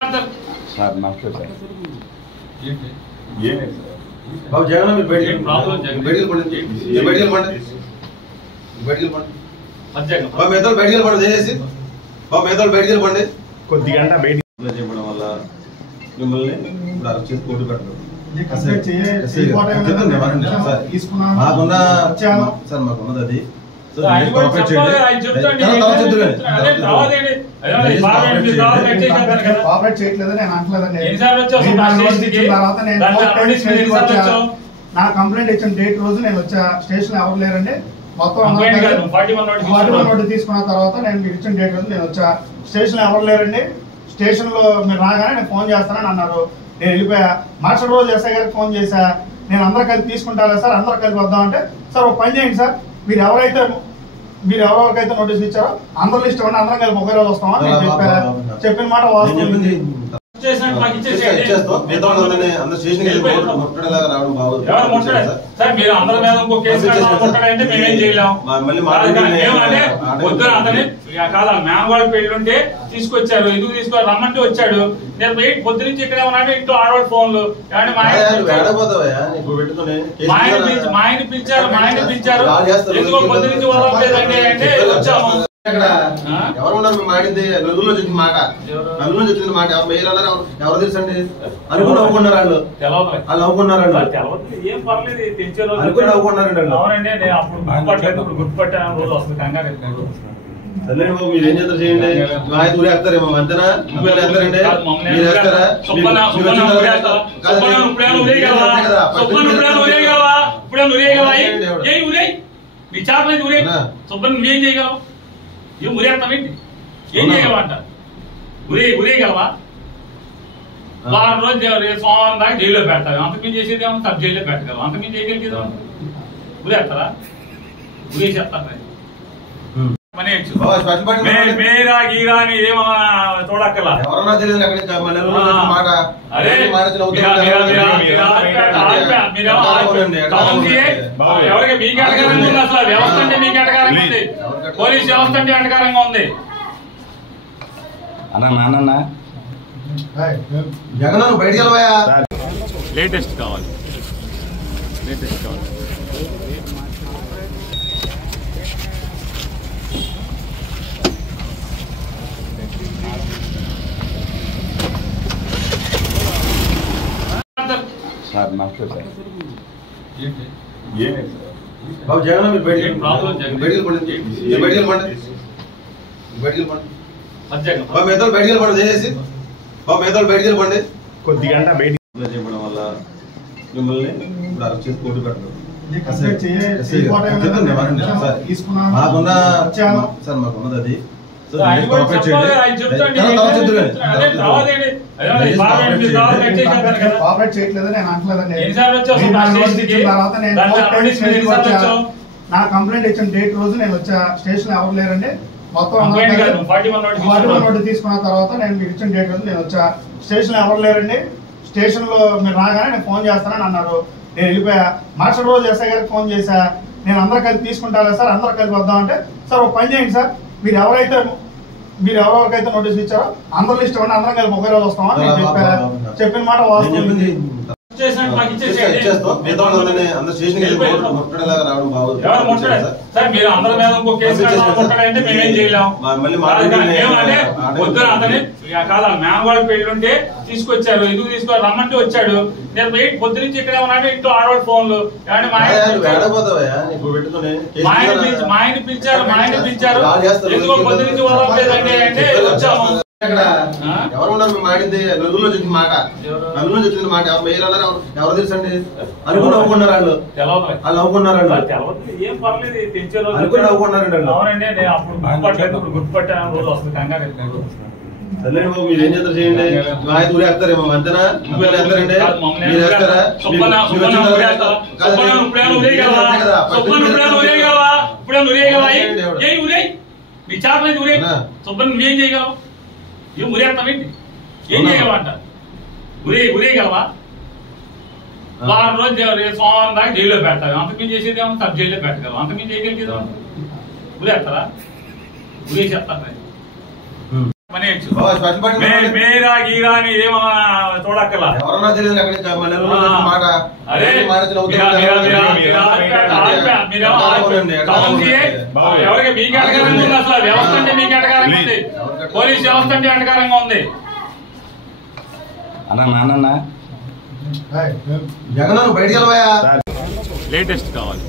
Sir నమస్తే sir. బాబు జగన్ మీరు బయటికి వెళ్ళిపోండి కొద్ది గంట బయటికి చెప్పడం వల్ల మిమ్మల్ని ఇప్పుడు అరెస్ట్ చేసి కోర్టు పెట్టడం మాకున్నది అది నా కంప్లైంట్ ఇచ్చిన డేట్ రోజు నేను వచ్చా స్టేషన్ ఎవరు లేరండి మొత్తం తీసుకున్న తర్వాత నేను మీరు ఇచ్చిన డేట్ రోజు నేను వచ్చా స్టేషన్ ఎవరు లేరండి స్టేషన్ లో మీరు రాగానే నేను ఫోన్ చేస్తానని అన్నారు. నేను వెళ్ళిపోయా. మరుసటి రోజు ఎస్ఐ గారికి ఫోన్ చేశా. నేను అందరూ కలిపి తీసుకుంటారా సార్, అందరూ కలిపి వద్దాం అంటే సార్ ఒక పని చేయండి సార్, మీరు ఎవరికైతే నోటీస్ ఇచ్చారో అందరూ లిస్ట్ ఇవ్వండి, అందరం కలిపి ఒకే రోజు వస్తామని నేను చెప్పా. చెప్పిన మాట వాస్తవం. పెళ్ళుంటే తీసుకొచ్చారు, ఎందుకు తీసుకోవాలి రమ్మంటే వచ్చాడు. నేను పొద్దు నుంచి ఇక్కడే ఉన్నాడు. ఇంట్లో ఆడవాడు ఫోన్లు మా ఆయన పిలిచారు ఎందుకో పొద్దు నుంచి వదలలేదండి అంటే వచ్చాము. ఎవరు ఉన్నారు మేము ఆడింది నలుగురిలో చెప్పింది మాట, నలుగురిలో చెప్పింది మాట ఎవరు తెలుసండి అనుకుని నవ్వుకున్నారు వాళ్ళు నవ్వుకున్నారు ఏం పర్లేదు తెచ్చారు అవునండి. అప్పుడు గుర్తుపట్టాను రోజు వస్తుంది కంగారు. సర్లేండి బాబు మీరు ఏం చేస్తారు చేయండి. ఆయన ఊరేస్తారేమో అంతేనా, వేస్తారండి మీరు వేస్తారా? మీ చేపలేదు ఊరే సుబ్బన్ నువ్వేం చేయగలవు? ఏం ఉరేస్తామేంటి? ఏం చేయగలవంట? ఉరేయగలవా? వారం రోజు సోమవారం దాకా జైల్లో పెడతావు. అంతకుమించి చేసేదేమో సబ్ జైల్లో పెట్టగలవు. అంతకుమించి చేయగలిగేదా? ఉరేస్తారా? ఉరేసేస్తారు. మేరా గీరా అని ఏమన్నా చూడక్కర్లా. ఎవరికి మీకు అటకారంగా ఉంది? అసలు వ్యవస్థ అంటే మీకు అటకారంగా ఉంది. పోలీస్ వ్యవస్థ అంటే అటకారంగా ఉంది. అన్న జగన్ బయటికి వెళ్ళవా? లేటెస్ట్ కావాలి. సార్ నమస్తే సార్. బాబు జగన్ మీరు బయటికి వెళ్ళిపోండి కొద్ది గంట బయటికి చెప్పడం వల్ల మిమ్మల్ని ఇప్పుడు అరెస్ట్ చేసి కోర్టు పెట్టడం మాకున్నది అది కోఆపరేట్ చేయట్లేదు నేను అంటలేదండి. నా కంప్లైంట్ ఇచ్చిన డేట్ రోజు నేను వచ్చా స్టేషన్ ఎవరు లేరండి మొత్తం తీసుకున్న తర్వాత నేను మీరు ఇచ్చిన డేట్ రోజు నేను వచ్చా స్టేషన్ ఎవరు లేరండి స్టేషన్ లో మీరు రాగానే నేను ఫోన్ చేస్తానని అన్నారు. నేను వెళ్ళిపోయా. మరుసటి రోజు ఎస్ఐ గారికి ఫోన్ చేశా. నేను అందరూ కలిపి తీసుకుంటారా సార్, అందరూ కలిపి వద్దాం అంటే సార్ ఒక పని చేయండి సార్, మీరు ఎవరికైతే నోటీస్ ఇచ్చారో అందరూ లిస్ట్ ఇవ్వండి, అందరం కలిపి ఒకే రోజు వస్తామని నేను చెప్పా. చెప్పిన మాట వాస్తవం. మీరు అందరి మీద ఇంకో కేసు అంటే మేమేం చేయలేము. పొద్దున అతని మేనవాడు పెళ్ళుంటే తీసుకొచ్చారు, ఎందుకు తీసుకోవాలి రమ్మంటే వచ్చాడు. నేను పొద్దు నుంచి ఇక్కడే ఉన్నాడు. ఇంట్లో ఆడవాడు ఫోన్లు మా ఆయన పిలిచారు ఎందుకో పొద్దు నుంచి వదలలేదండి అంటే వచ్చాము. ఎవరు ఉన్నారు మేము ఆడింది నలుగురిలో చెప్పింది మాట, నలుగురిలో చెప్పింది మాట ఎవరు తెలుసండి అనుకుని నవ్వుకున్నారు వాళ్ళు నవ్వుకున్నారు ఏం పర్లేదు తెచ్చారు అనుకుని నవ్వుకున్నారండి. అవునండి. అప్పుడు గుర్తుపట్టాను రోజు వస్తుంది కంగారు. సర్లేండి బాబు మీరు ఏం చేస్తారు చేయండి. ఆయన ఊరేస్తారేమో అంతేనా, వేస్తారండి మీరు వేస్తారా? మీ చేపలేదు ఊరే సుబ్బన్ నువ్వేం చేయగలవు? ఏం ఉరేస్తామేంటి? ఏం చేయగలవంట? ఉరేయగలవా? వారం రోజు సోమవారం దాకా జైల్లో పెడతావు. అంతకుమించి చేసేదేమో సబ్ జైల్లో పెట్టగలవు. అంతకుమించి చేయగలిగేదా? ఉరేస్తారా? ఉరేసేస్తారు. మేరా గీరా అని ఏమన్నా చూడక్కలా ఎవరన్నా తెలియదు మాట ఎవరికి మీకు అటకారంగా ఉంది అసలు వ్యవస్థ అంటే మీకు అటకారంగా ఉంది పోలీస్ వ్యవస్థ అంటే అటకారంగా ఉంది అన్న జగన్ బయటికి వెళ్ళవా లేటెస్ట్ కావాలి